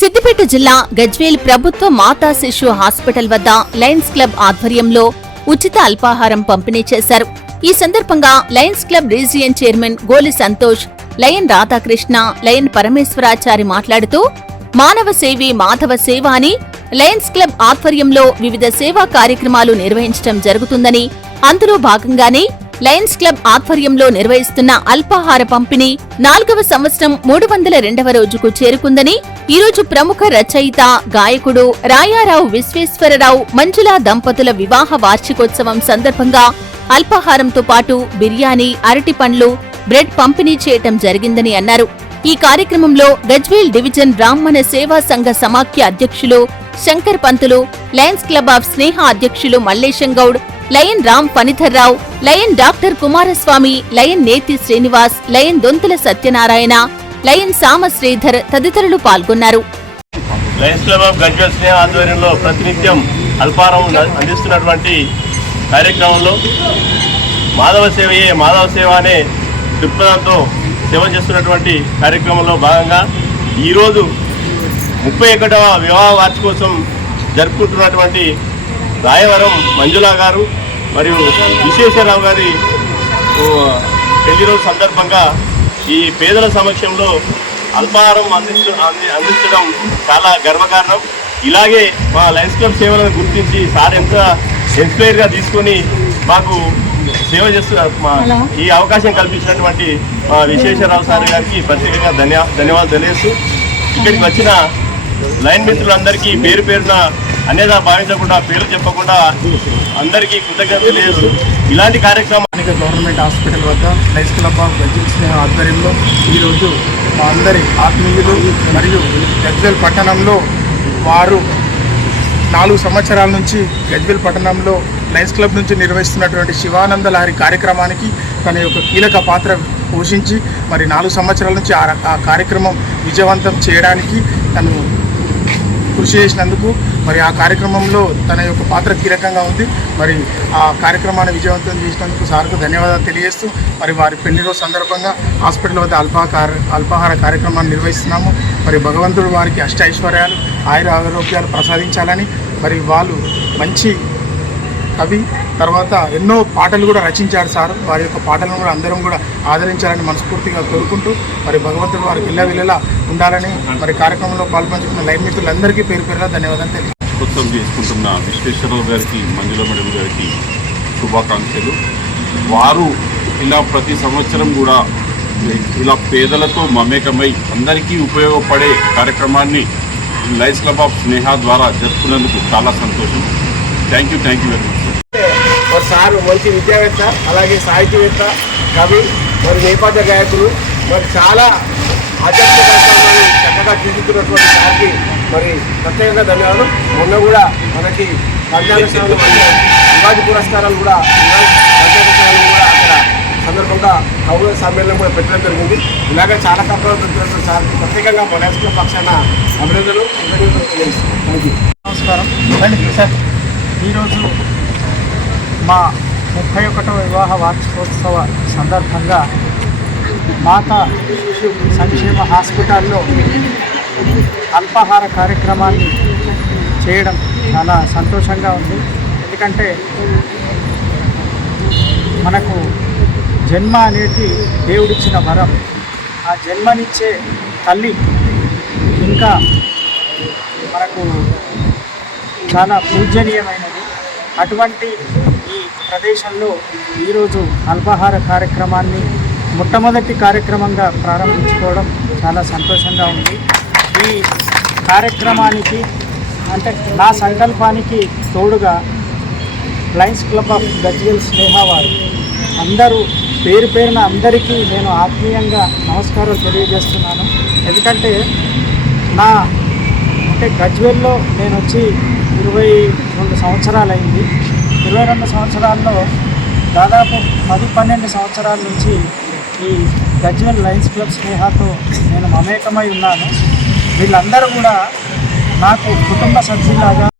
సిద్దిపేట జిల్లా గజ్వేల్ ప్రభుత్వ మాతా శిశు హాస్పిటల్ వద్ద లయన్స్ క్లబ్ ఆధ్వర్యంలో ఉచిత అల్పాహారం పంపిణీ చేశారు. ఈ సందర్భంగా Lions club region chairman Goli Santosh lion Radhakrishna lion Parameswarachari మాట్లాడుతూ మానవ సేవి మాధవ సేవ అని లయన్స్ క్లబ్ ఆధ్వర్యంలో వివిధ సేవా కార్యక్రమాలు నిర్వహించడం జరుగుతుందని అందులో భాగంగానే లయన్స్ క్లబ్ ఆధ్వర్యంలో నిర్వహిస్తున్న అల్పాహార పంపిణీ నాలుగవ సంవత్సరం మూడు వందల రెండవ రోజుకు చేరుకుందని ఈరోజు ప్రముఖ రచయిత గాయకుడు రాయారావు విశ్వేశ్వరరావు మంజుల దంపతుల వివాహ వార్షికోత్సవం సందర్భంగా అల్పాహారంతో పాటు బిర్యానీ అరటి పండ్లు బ్రెడ్ పంపిణీ చేయటం జరిగిందని అన్నారు. ఈ కార్యక్రమంలో గజ్వేల్ డివిజన్ బ్రాహ్మణ సేవా సంఘ సమాఖ్య అధ్యక్షులు Shankar Pantulu lions club of Sneha అధ్యక్షులు Mallesham Goud lion Ram Panidhar Rao lion doctor Kumaraswamy lion Neti Srinivas lion Donthula Satyanarayana lion Sama Sridhar తదితరులు పాల్గొన్నారు. Lions club of Gajwel Sneha ఆధ్వర్యంలో ప్రతినిత్యం అల్పారం అందిస్తున్నటువంటి కార్యక్రమంలో మాధవ సేవయే మాధవ సేవ అనే దృక్పథంతో సేవ చేస్తున్నటువంటి కార్యక్రమంలో భాగంగా ఈరోజు ముప్పై ఒకటవ వివాహ వార్షికోత్సవం జరుపుకుంటున్నటువంటి రాయవరం మంజులా గారు మరియు విశ్వేశ్వరరావు గారి పెళ్ళి రోజు సందర్భంగా ఈ పేదల సమక్షంలో అల్పాహారం అందించ అంది- అందించడం చాలా గర్వకారణం. ఇలాగే మా లయన్స్ క్లబ్ సేవలను గుర్తించి సార్ ఎంత ఇన్స్పైర్గా తీసుకొని మాకు సేవ చేస్తున్నారు మా ఈ అవకాశం కల్పించినటువంటి మా విశ్వేశ్వరరావు సార్ గారికి ప్రత్యేకంగా ధన్య ధన్యవాదాలు తెలియజేస్తూ ఇక్కడికి వచ్చిన లైన్ మిత్రులందరికీ పేరు పేరున అనేదా భావించకుండా పేరు చెప్పకుండా అందరికీ కృతజ్ఞత లేదు ఇలాంటి కార్యక్రమం గవర్నమెంట్ హాస్పిటల్ వద్ద life club of Gajwel Sneha ఆధ్వర్యంలో ఈరోజు మా అందరి ఆత్మీయులు మరియు గజ్వెల్ పట్టణంలో వారు నాలుగు సంవత్సరాల నుంచి గజ్వెల్ పట్టణంలో లయన్స్ క్లబ్ నుంచి నిర్వహిస్తున్నటువంటి శివానంద లహరి కార్యక్రమానికి తన యొక్క కీలక పాత్ర పోషించి మరి నాలుగు సంవత్సరాల నుంచి ఆ ఆ కార్యక్రమం విజయవంతం చేయడానికి తను కృషి చేసినందుకు మరి ఆ కార్యక్రమంలో తన యొక్క పాత్ర కీలకంగా ఉంది. మరి ఆ కార్యక్రమాన్ని విజయవంతం చేసినందుకు సార్కు ధన్యవాదాలు తెలియజేస్తూ మరి వారి పెళ్ళి రోజు సందర్భంగా హాస్పిటల్ వద్ద అల్పాహార అల్పాహార కార్యక్రమాన్ని నిర్వహిస్తున్నాము. మరి భగవంతుడు వారికి అష్ట ఐశ్వర్యాలు ఆయుర ఆరోగ్యాలు ప్రసాదించాలని మరి వాళ్ళు మంచి కవి తర్వాత ఎన్నో పాటలు కూడా రచించారు సార్. వారి యొక్క పాటలను కూడా అందరం కూడా ఆదరించాలని మనస్ఫూర్తిగా కోరుకుంటూ మరి భగవంతుడు వారికి ఇళ్ళ వెళ్ళేలా ఉండాలని మరి కార్యక్రమంలో పాల్పంచుకున్న లైవ్ మిత్రులందరికీ పేరు పేరుగా ధన్యవాదాలు తెలియజేస్తున్నాను. చేసుకుంటున్న విశ్వేశ్వరరావు గారికి మంజుల మేడం గారికి శుభాకాంక్షలు. వారు ఇలా ప్రతి సంవత్సరం కూడా ఇలా పేదలతో మమేకమై అందరికీ ఉపయోగపడే కార్యక్రమాన్ని లైన్స్ క్లబ్ ఆఫ్ స్నేహ ద్వారా జరుపుకున్నందుకు చాలా సంతోషం. Thank you thank you very much మరి సార్ మంచి విద్యావేత్త అలాగే సాహిత్యవేత్త కవి మరి నేపథ్య గాయకులు మరి చాలా ఆధ్యాత్మిక కార్యక్రమాన్ని చక్కగా తీసుకున్నటువంటి సార్కి మరి ప్రత్యేకంగా ధన్యవాదాలు. మొన్న కూడా మనకి పంచాంగ శ్రవణం పురస్కారాలు కూడా ఉగాది కూడా అక్కడ సందర్భంగా కవుల సమ్మేళనం కూడా పెట్టడం జరిగింది. ఇలాగే చాలా కప్పలు పెట్టినటువంటి సార్కి ప్రత్యేకంగా మన ఎస్కుల పక్షాన అభినందనలు. థ్యాంక్ యూ నమస్కారం సార్. ఈరోజు మా ముప్పై ఒకటవ వివాహ వార్షికోత్సవ సందర్భంగా మాత శిశు సంక్షేమ హాస్పిటల్లో అల్పాహార కార్యక్రమాన్ని చేయడం చాలా సంతోషంగా ఉంది. ఎందుకంటే మనకు జన్మ అనేది దేవుడిచ్చిన వరం. ఆ జన్మనిచ్చే తల్లి ఇంకా మనకు చాలా పూజనీయమైనది. అటువంటి ప్రదేశంలో ఈరోజు అల్పాహార కార్యక్రమాన్ని మొట్టమొదటి కార్యక్రమంగా ప్రారంభించుకోవడం చాలా సంతోషంగా ఉంది. ఈ కార్యక్రమానికి అంటే నా సంకల్పానికి తోడుగా lions club of Gajwel Sneha వారు అందరూ పేరు పేరున అందరికీ నేను ఆత్మీయంగా నమస్కారాలు తెలియజేస్తున్నాను. ఎందుకంటే నా అంటే గజ్వెల్లో నేను వచ్చి ఇరవై రెండు సంవత్సరాలు అయింది ఇరవై రెండు సంవత్సరాల్లో దాదాపు పది పన్నెండు సంవత్సరాల నుంచి ఈ గజ్వెల్ లయన్స్ క్లబ్ స్నేహతో నేను మమేకమై ఉన్నాను. వీళ్ళందరూ కూడా నాకు కుటుంబ సభ్యులాగా